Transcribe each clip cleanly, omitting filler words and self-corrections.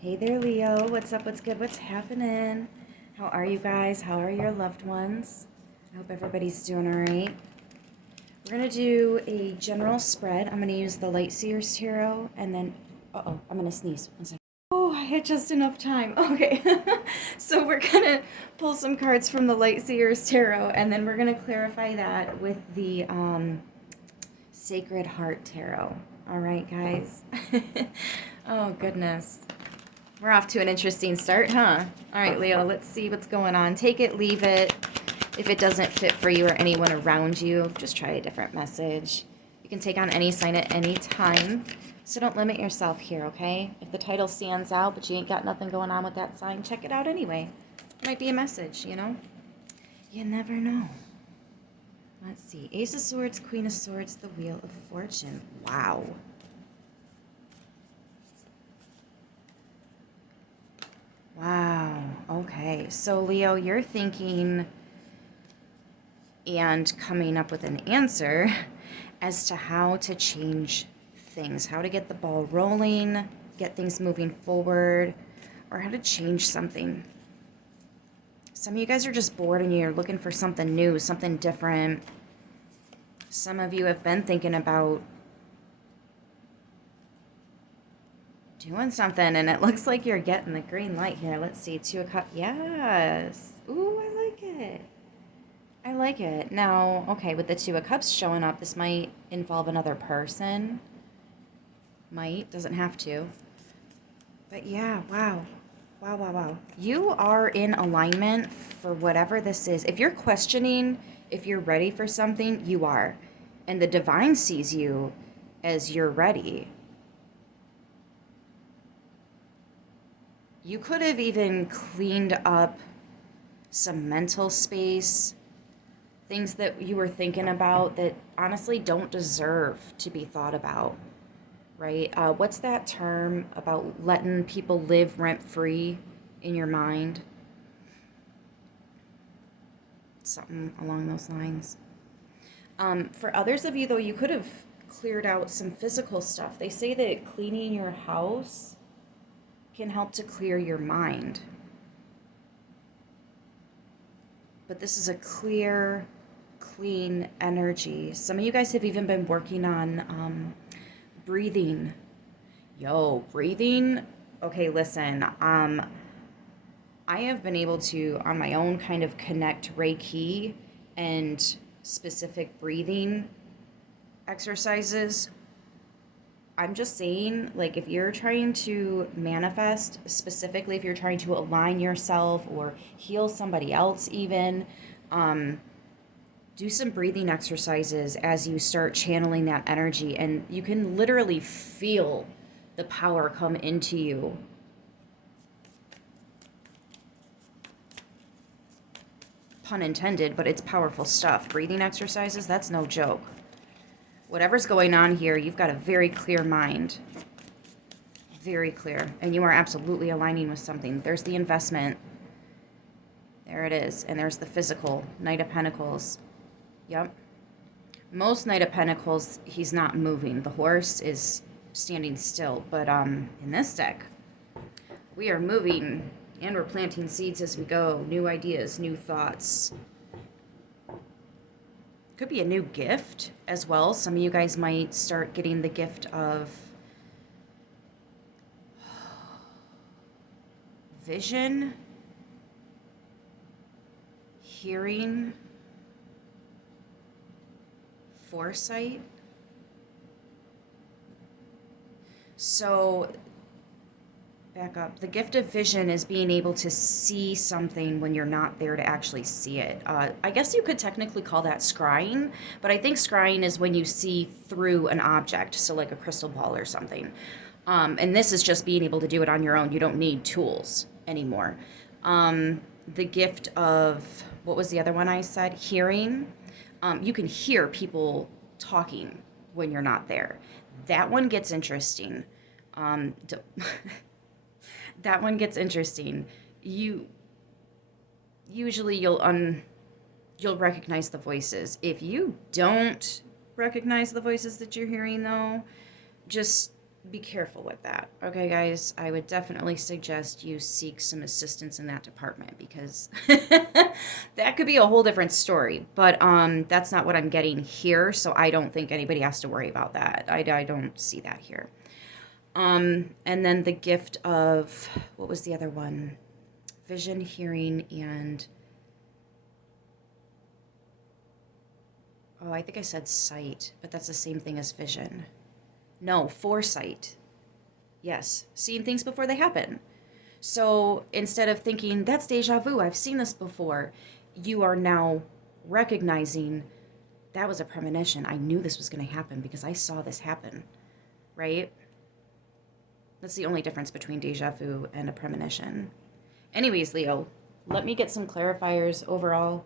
Hey there, Leo. What's up? What's good? What's happening? How are you guys? How are your loved ones? I hope everybody's doing all right. We're going to do a general spread. I'm going to use the Light Seers Tarot and then, I'm going to sneeze. One second. Oh, I had just enough time. Okay. So we're going to pull some cards from the Light Seers Tarot and then we're going to clarify that with the Sacred Heart Tarot. All right, guys. Oh, goodness. We're off to an interesting start, huh? All right, Leo, let's see what's going on. Take it, leave it. If it doesn't fit for you or anyone around you, just try a different message. You can take on any sign at any time, so don't limit yourself here, okay? If the title stands out, but you ain't got nothing going on with that sign, check it out anyway. It might be a message, you know? You never know. Let's see. Ace of Swords, Queen of Swords, the Wheel of Fortune. Wow. Wow. Okay. So, Leo, you're thinking and coming up with an answer as to how to change things, how to get the ball rolling, get things moving forward, or how to change something. Some of you guys are just bored and you're looking for something new, something different. Some of you have been thinking about doing something and it looks like you're getting the green light here. Let's see. Two of Cups. Yes. Ooh, I like it. I like it. Now, okay, with the Two of Cups showing up, this might involve another person. Might, doesn't have to. But yeah, wow. Wow, wow, wow. You are in alignment for whatever this is. If you're questioning if you're ready for something, you are. And the divine sees you as you're ready. You could have even cleaned up some mental space, things that you were thinking about that honestly don't deserve to be thought about, right? What's that term about letting people live rent-free in your mind? Something along those lines. For others of you, though, you could have cleared out some physical stuff. They say that cleaning your house can help to clear your mind. But this is a clear, clean energy. Some of you guys have even been working on breathing. Yo, breathing. Okay, listen. I have been able to, on my own, kind of connect Reiki and specific breathing exercises. I'm just saying, like, if you're trying to manifest, specifically if you're trying to align yourself or heal somebody else, even, do some breathing exercises as you start channeling that energy, and you can literally feel the power come into you. Pun intended, but it's powerful stuff. Breathing exercises, that's no joke. Whatever's going on here, you've got a very clear mind. Very clear. And you are absolutely aligning with something. There's the investment. There it is. And there's the physical. Knight of Pentacles. Yep. Most Knight of Pentacles, he's not moving. The horse is standing still. But in this deck, we are moving and we're planting seeds as we go. New ideas, new thoughts. Could be a new gift as well. Some of you guys might start getting the gift of vision, hearing, foresight. So, back up. The gift of vision is being able to see something when you're not there to actually see it. I guess you could technically call that scrying, but I think scrying is when you see through an object, so like a crystal ball or something. And this is just being able to do it on your own. You don't need tools anymore. The gift of, what was the other one I said? Hearing. You can hear people talking when you're not there. That one gets interesting. That one gets interesting. You usually you'll recognize the voices. If you don't recognize the voices that you're hearing, though, just be careful with that. Okay, guys, I would definitely suggest you seek some assistance in that department because that could be a whole different story. But that's not what I'm getting here, so I don't think anybody has to worry about that. I don't see that here. And then the gift of, what was the other one? Vision, hearing, and, oh, I think I said sight, but that's the same thing as vision. No, foresight. Yes, seeing things before they happen. So instead of thinking, that's deja vu, I've seen this before, you are now recognizing that was a premonition. I knew this was going to happen because I saw this happen, right? That's the only difference between deja vu and a premonition. Anyways, Leo, let me get some clarifiers overall.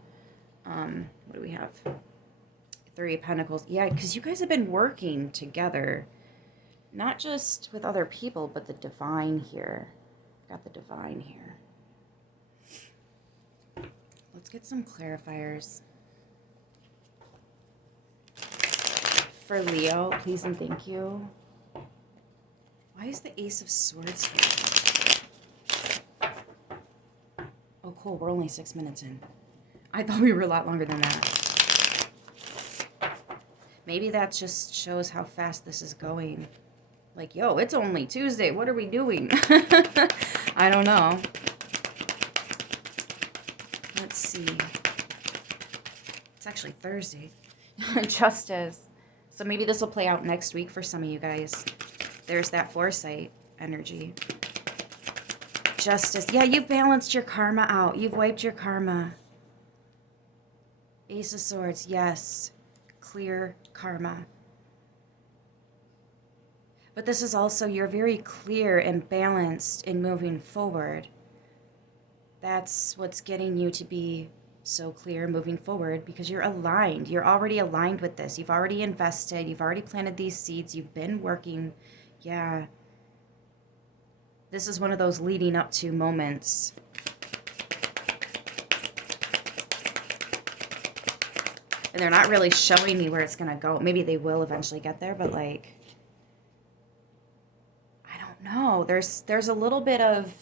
What do we have? Three of Pentacles. Yeah, because you guys have been working together. Not just with other people, but the divine here. Got the divine here. Let's get some clarifiers. For Leo, please and thank you. Why is the Ace of Swords here? Oh, cool. We're only 6 minutes in. I thought we were a lot longer than that. Maybe that just shows how fast this is going. Like, yo, it's only Tuesday. What are we doing? I don't know. Let's see. It's actually Thursday. Justice. So maybe this will play out next week for some of you guys. There's that foresight energy. Justice. Yeah, you balanced your karma out. You've wiped your karma. Ace of Swords. Yes. Clear karma. But this is also, you're very clear and balanced in moving forward. That's what's getting you to be so clear moving forward because you're aligned. You're already aligned with this. You've already invested. You've already planted these seeds. You've been working. Yeah. This is one of those leading up to moments. And they're not really showing me where it's going to go. Maybe they will eventually get there, but like, no, there's a little bit of,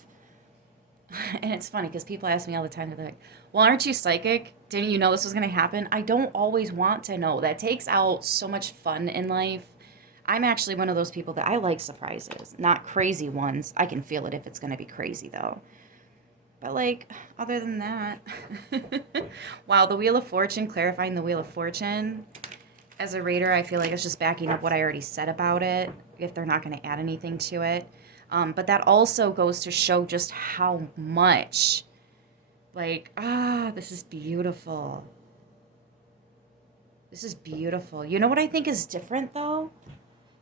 and it's funny because people ask me all the time, they're like, well, aren't you psychic? Didn't you know this was going to happen? I don't always want to know. That takes out so much fun in life. I'm actually one of those people that I like surprises, not crazy ones. I can feel it if it's going to be crazy though. But like, other than that, wow, the Wheel of Fortune, clarifying the Wheel of Fortune. As a reader, I feel like it's just backing up what I already said about it, if they're not going to add anything to it. But that also goes to show just how much, like, this is beautiful. This is beautiful. You know what I think is different, though?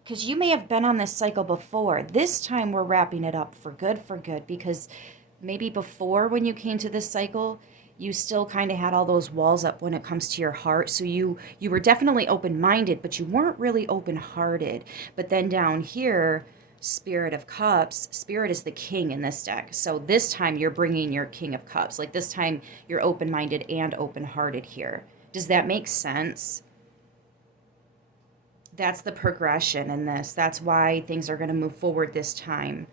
Because you may have been on this cycle before. This time we're wrapping it up for good, because maybe before when you came to this cycle, you still kind of had all those walls up when it comes to your heart. So you were definitely open-minded, but you weren't really open-hearted. But then down here, Spirit of Cups, Spirit is the king in this deck. So this time you're bringing your King of Cups. Like this time you're open-minded and open-hearted here. Does that make sense? That's the progression in this. That's why things are going to move forward this time.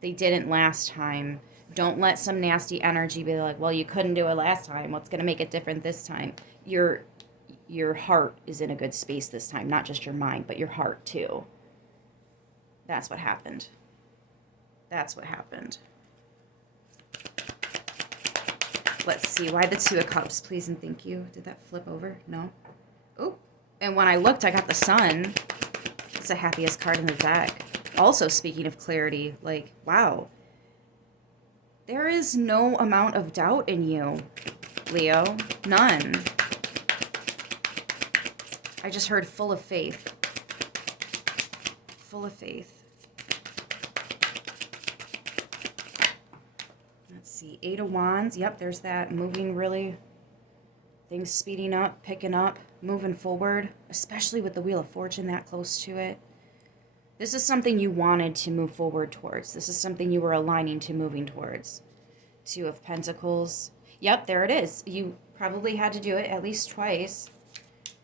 They didn't last time. Don't let some nasty energy be like, well, you couldn't do it last time. What's going to make it different this time? Your heart is in a good space this time. Not just your mind, but your heart too. That's what happened. That's what happened. Let's see. Why the Two of Cups, please and thank you. Did that flip over? No? Oh. And when I looked, I got the Sun. It's the happiest card in the deck. Also, speaking of clarity, like, wow. There is no amount of doubt in you, Leo. None. I just heard full of faith. Full of faith. Let's see. 8 of Wands. Yep, there's that. Moving really. Things speeding up, picking up, moving forward. Especially with the Wheel of Fortune that close to it. This is something you wanted to move forward towards. This is something you were aligning to moving towards. 2 of Pentacles. Yep, there it is. You probably had to do it at least twice.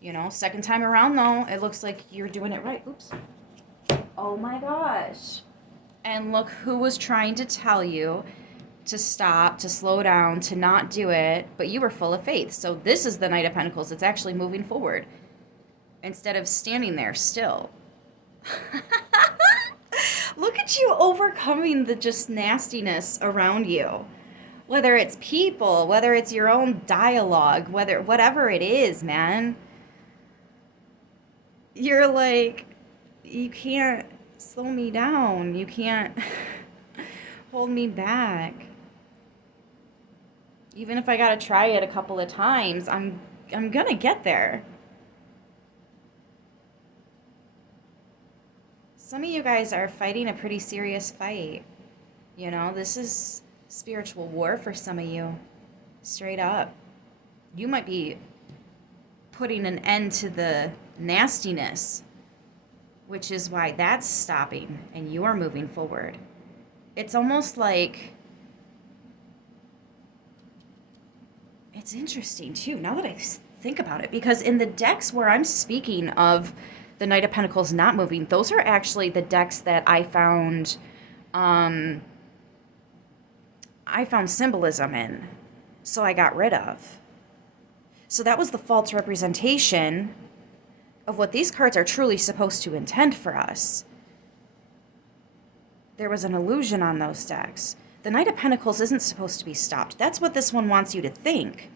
You know, second time around, though, it looks like you're doing it right. Oops. Oh my gosh. And look who was trying to tell you to stop, to slow down, to not do it, but you were full of faith. So this is the Knight of Pentacles. It's actually moving forward instead of standing there still. Look at you overcoming the just nastiness around you. Whether it's people, whether it's your own dialogue, whatever it is, man. You're like, you can't slow me down. You can't hold me back. Even if I gotta try it a couple of times, I'm gonna get there. Some of you guys are fighting a pretty serious fight. You know, this is spiritual war for some of you. Straight up. You might be putting an end to the nastiness, which is why that's stopping and you are moving forward. It's almost like, it's interesting too, now that I think about it, because in the decks where I'm speaking of the Knight of Pentacles not moving, those are actually the decks that I found symbolism in, so I got rid of. So that was the false representation of what these cards are truly supposed to intend for us. There was an illusion on those decks. The Knight of Pentacles isn't supposed to be stopped. That's what this one wants you to think.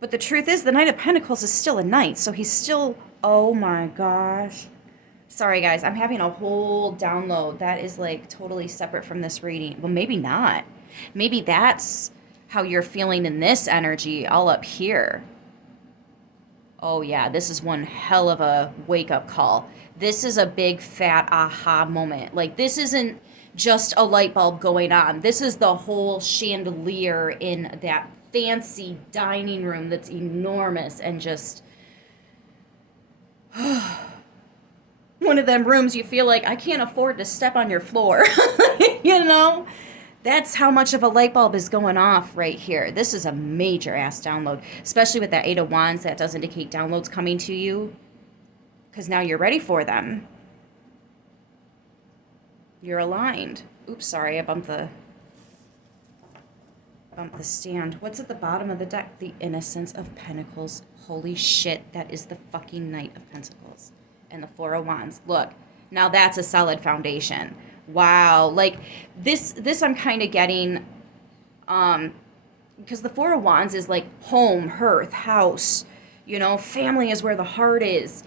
But the truth is, the Knight of Pentacles is still a knight, so he's still... Oh my gosh. Sorry, guys. I'm having a whole download that is, like, totally separate from this reading. Well, maybe not. Maybe that's how you're feeling in this energy all up here. Oh, yeah. This is one hell of a wake-up call. This is a big, fat aha moment. Like, this isn't just a light bulb going on. This is the whole chandelier in that fancy dining room that's enormous and just... one of them rooms you feel like, I can't afford to step on your floor. You know? That's how much of a light bulb is going off right here. This is a major ass download, especially with that Eight of Wands. That does indicate downloads coming to you, because now you're ready for them. You're aligned. Oops, sorry, I bumped the stand. What's at the bottom of the deck? The Innocence of Pentacles. Holy shit, that is the fucking Knight of Pentacles. And the Four of Wands. Look, now that's a solid foundation. Wow, like this I'm kind of getting, because the Four of Wands is like home, hearth, house, you know, family is where the heart is,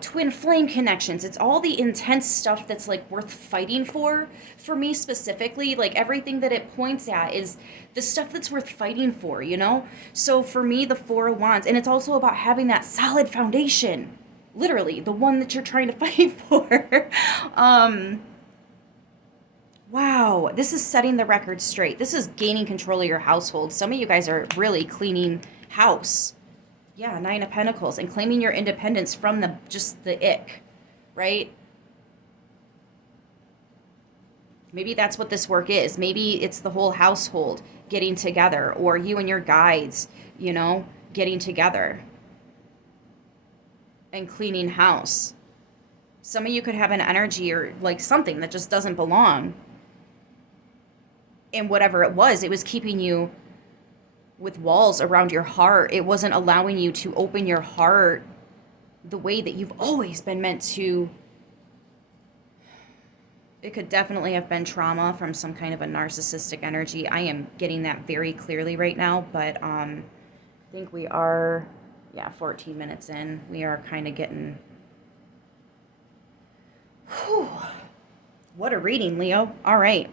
twin flame connections. It's all the intense stuff that's like worth fighting for me specifically. Like everything that it points at is the stuff that's worth fighting for, you know? So for me, the Four of Wands, and it's also about having that solid foundation, literally the one that you're trying to fight for. Wow, this is setting the record straight. This is gaining control of your household. Some of you guys are really cleaning house. Yeah, Nine of Pentacles, and claiming your independence from just the ick, right? Maybe that's what this work is. Maybe it's the whole household getting together, or you and your guides, you know, getting together and cleaning house. Some of you could have an energy or like something that just doesn't belong. And whatever it was keeping you with walls around your heart. It wasn't allowing you to open your heart the way that you've always been meant to. It could definitely have been trauma from some kind of a narcissistic energy. I am getting that very clearly right now, but I think we are, 14 minutes in. We are kind of getting... Whew. What a reading, Leo. All right.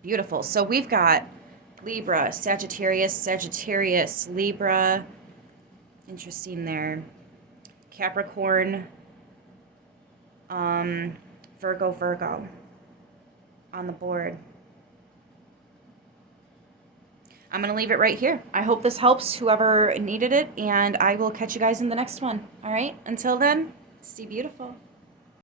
Beautiful. So we've got Libra, Sagittarius, Libra. Interesting there. Capricorn, Virgo on the board. I'm going to leave it right here. I hope this helps whoever needed it, and I will catch you guys in the next one. All right? Until then, stay beautiful.